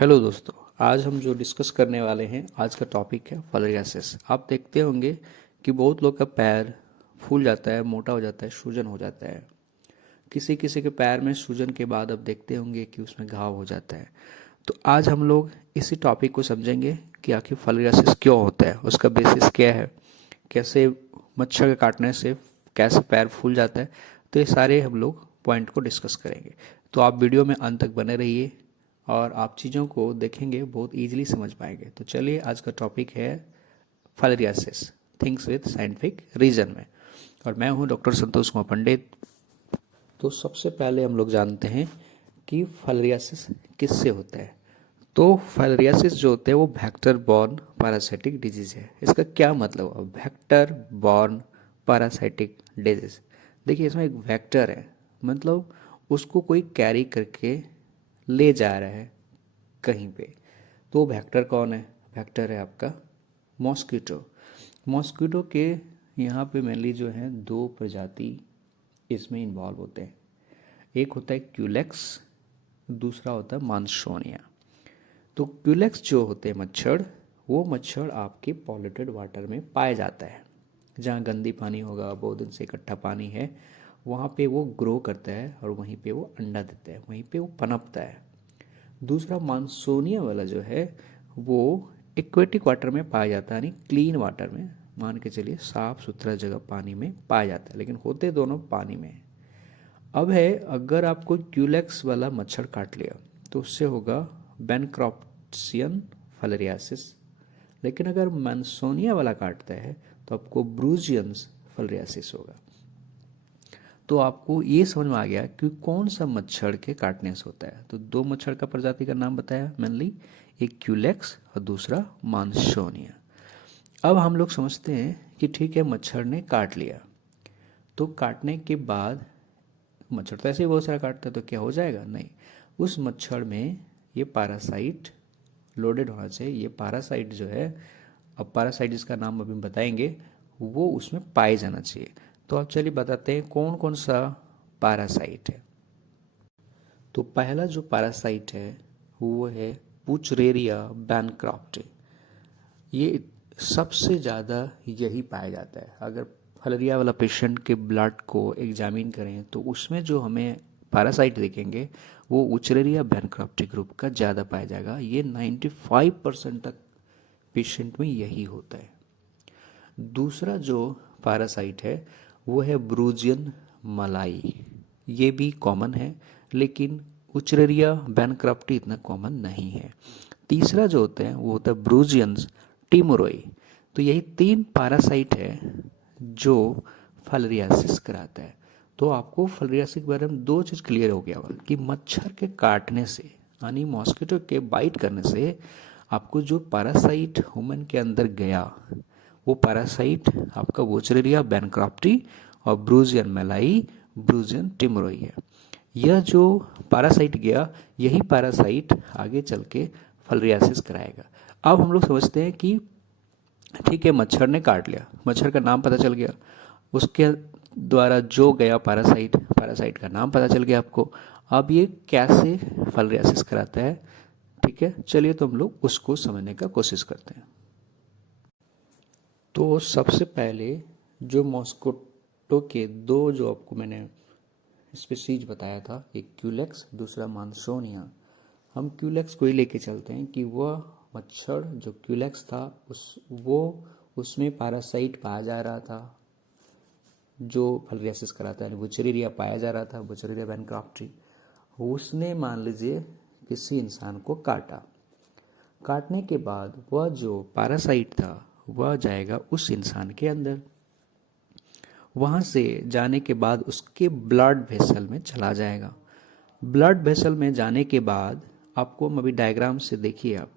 Hello दोस्तों। आज हम जो डिस्कस करने वाले हैं, आज का टॉपिक है फाइलेरियासिस। आप देखते होंगे कि बहुत लोग का पैर फूल जाता है, मोटा हो जाता है, सूजन हो जाता है। किसी किसी के पैर में सूजन के बाद आप देखते होंगे कि उसमें घाव हो जाता है। तो आज हम लोग इसी टॉपिक को समझेंगे कि आखिर फाइलेरियासिस क्यों होता है, उसका बेसिस क्या है, कैसे मच्छर के काटने से कैसे पैर फूल जाता है। तो ये सारे हम लोग पॉइंट को डिस्कस करेंगे। तो आप वीडियो में अंत तक बने रहिए और आप चीज़ों को देखेंगे, बहुत ईजिली समझ पाएंगे। तो चलिए, आज का टॉपिक है filariasis, things with scientific reason में। और मैं हूं डॉक्टर संतोष कुमार पंडित। तो सबसे पहले हम लोग जानते हैं कि फाइलेरियासिस किससे होता है। तो फाइलेरियासिस जो होते हैं वो वेक्टर बॉर्न पैरासाइटिक डिजीज है। इसका क्या मतलब है, वेक्टर बॉर्न पैरासाइटिक डिजीज? देखिए, इसमें एक वेक्टर है, मतलब उसको कोई कैरी करके ले जा रहा है कहीं पे। तो वेक्टर कौन है? वेक्टर है आपका मॉस्किटो। मॉस्किटो के यहाँ पे मेनली जो है दो प्रजाति इसमें इन्वॉल्व होते हैं। एक होता है क्यूलेक्स, दूसरा होता है मानसोनिया। तो क्यूलेक्स जो होते हैं मच्छर, वो मच्छर आपके पॉल्यूटेड वाटर में पाया जाता है। जहाँ गंदी पानी होगा, बहुत दिन से इकट्ठा पानी है, वहाँ पे वो ग्रो करता है और वहीं पे वो अंडा देता है, वहीं पे वो पनपता है। दूसरा मानसोनिया वाला जो है वो एक्वेटिक वाटर में पाया जाता है, यानी क्लीन वाटर में, मान के चलिए साफ सुथरा जगह पानी में पाया जाता है, लेकिन होते दोनों पानी में। अब है, अगर आपको क्यूलेक्स वाला मच्छर काट लिया तो उससे होगा बैनक्रॉप्टसियन फाइलेरियासिस। लेकिन अगर मानसोनिया वाला काटता है तो आपको ब्रूजियंस फाइलेरियासिस होगा। तो आपको ये समझ में आ गया कि कौन सा मच्छर के काटने से होता है। तो दो मच्छर का प्रजाति का नाम बताया मेनली, एक क्यूलेक्स और दूसरा मानसोनिया। अब हम लोग समझते हैं कि ठीक है, मच्छर ने काट लिया, तो काटने के बाद मच्छर तो ऐसे ही बहुत सारा काटता है, तो क्या हो जाएगा? नहीं, उस मच्छर में ये पैरासाइट लोडेड होना चाहिए। ये पैरासाइट जो है, अब पैरासाइट जिसका नाम अभी हम बताएंगे, वो उसमें पाए जाना चाहिए। तो आप चलिए बताते हैं कौन कौन सा पैरासाइट है। तो पहला जो पैरासाइट है वो है पुचरेरिया बैनक्रॉप्टी। ये सबसे ज़्यादा यही पाया जाता है। अगर फलेरिया वाला पेशेंट के ब्लड को एग्जामिन करें तो उसमें जो हमें पैरासाइट देखेंगे वो उचरेरिया बैनक्रॉप्टी ग्रुप का ज़्यादा पाया जाएगा। ये 95% तक पेशेंट में यही होता है। दूसरा जो पैरासाइट है वो है ब्रूजियन मलाई। ये भी कॉमन है, लेकिन उचरेरिया बैनक्रॉप्टी इतना कॉमन नहीं है। तीसरा जो होता है वो होता है ब्रूजियंस टिमुरोई। तो यही तीन पैरासाइट है जो फाइलेरियासिस कराता है। तो आपको फाइलेरियासिस के बारे में दो चीज़ क्लियर हो गया हुआ कि मच्छर के काटने से, यानी मॉस्किटो के बाइट करने से आपको जो पैरासाइट ह्यूमन के अंदर गया, वो पैरासाइट आपका वोचरेरिया बैनक्रॉप्टी और ब्रूजियन मेलाई, ब्रूजियन टिमुरोई है। यह जो पैरासाइट गया, यही पैरासाइट आगे चल के फाइलेरियासिस कराएगा। अब हम लोग समझते हैं कि ठीक है, मच्छर ने काट लिया, मच्छर का नाम पता चल गया, उसके द्वारा जो गया पैरासाइट, पैरासाइट का नाम पता चल गया आपको। अब ये कैसे फाइलेरियासिस कराता है, ठीक है, चलिए तो हम लोग उसको समझने का कोशिश करते हैं। तो सबसे पहले जो मॉस्किटो के दो जो आपको मैंने स्पीशीज बताया था, एक क्यूलेक्स, दूसरा मानसोनिया। हम क्यूलेक्स को ही लेके चलते हैं कि वह मच्छर जो क्यूलेक्स था उसमें पैरासाइट पाया जा रहा था जो फाइलेरियासिस कराता है, बुचेरिया पाया जा रहा था, बुचेरिया बैनक्रॉप्टी। उसने मान लीजिए किसी इंसान को काटा, काटने के बाद वह जो पैरासाइट था वह जाएगा उस इंसान के अंदर। वहाँ से जाने के बाद उसके ब्लड वेसल में चला जाएगा। ब्लड वेसल में जाने के बाद आपको, हम अभी डायग्राम से देखिए आप,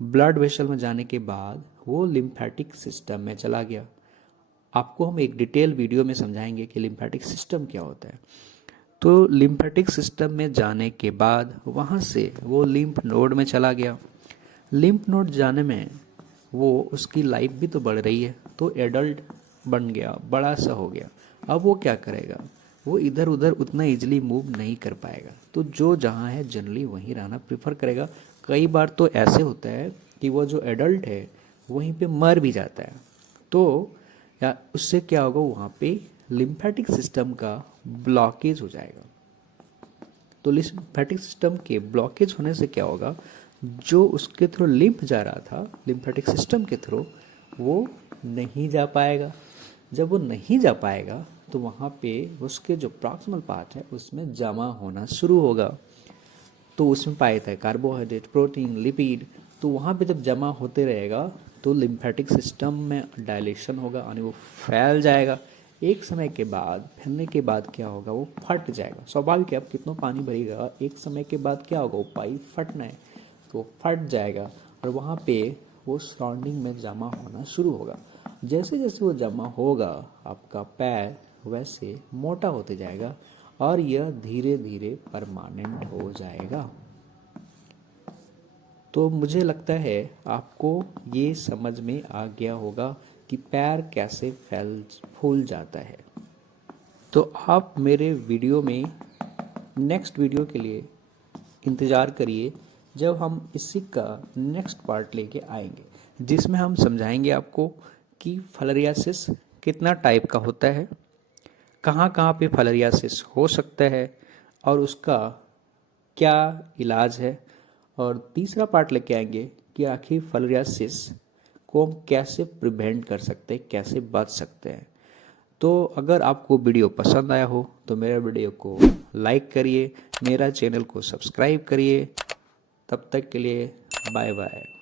ब्लड वेसल में जाने के बाद वो लिम्फेटिक सिस्टम में चला गया। आपको हम एक डिटेल वीडियो में समझाएंगे कि लिम्फेटिक सिस्टम क्या होता है। तो लिम्फेटिक सिस्टम में जाने के बाद वहाँ से वो लिम्फ नोड में चला गया। लिम्फ नोड जाने में वो, उसकी लाइफ भी तो बढ़ रही है, तो एडल्ट बन गया, बड़ा सा हो गया। अब वो क्या करेगा, वो इधर उधर उतना इजीली मूव नहीं कर पाएगा, तो जो जहाँ है जनरली वहीं रहना प्रेफर करेगा। कई बार तो ऐसे होता है कि वो जो एडल्ट है वहीं पे मर भी जाता है। तो या उससे क्या होगा, वहाँ पे लिम्फेटिक सिस्टम का ब्लॉकेज हो जाएगा। तो लिम्फेटिक सिस्टम के ब्लॉकेज होने से क्या होगा, जो उसके थ्रू लिम्फ जा रहा था लिम्फेटिक सिस्टम के थ्रू, वो नहीं जा पाएगा। जब वो नहीं जा पाएगा तो वहाँ पे उसके जो प्रॉक्सिमल पार्ट है उसमें जमा होना शुरू होगा। तो उसमें पाया जाता है कार्बोहाइड्रेट, प्रोटीन, लिपिड। तो वहाँ पे जब जमा होते रहेगा तो लिम्फेटिक सिस्टम में डायलेशन होगा यानी वो फैल जाएगा। एक समय के बाद, फैलने के बाद क्या होगा, वो फट जाएगा। स्वाभाविक है, अब कितना पानी भरेगा, एक समय के बाद क्या होगा, वो पाइप फटना है तो फट जाएगा और वहाँ पे वो सराउंडिंग में जमा होना शुरू होगा। जैसे जैसे वो जमा होगा आपका पैर वैसे मोटा होते जाएगा और यह धीरे धीरे परमानेंट हो जाएगा। तो मुझे लगता है आपको ये समझ में आ गया होगा कि पैर कैसे फूल जाता है। तो आप मेरे वीडियो में नेक्स्ट वीडियो के लिए इंतज़ार करिए, जब हम इसी का नेक्स्ट पार्ट लेके आएंगे, जिसमें हम समझाएंगे आपको कि फिलारियासिस कितना टाइप का होता है, कहाँ कहाँ पे फिलारियासिस हो सकता है और उसका क्या इलाज है। और तीसरा पार्ट लेके आएंगे कि आखिर फिलारियासिस को हम कैसे प्रिवेंट कर सकते हैं, कैसे बच सकते हैं। तो अगर आपको वीडियो पसंद आया हो तो मेरा वीडियो को लाइक करिए, मेरा चैनल को सब्सक्राइब करिए। तब तक के लिए बाय बाय।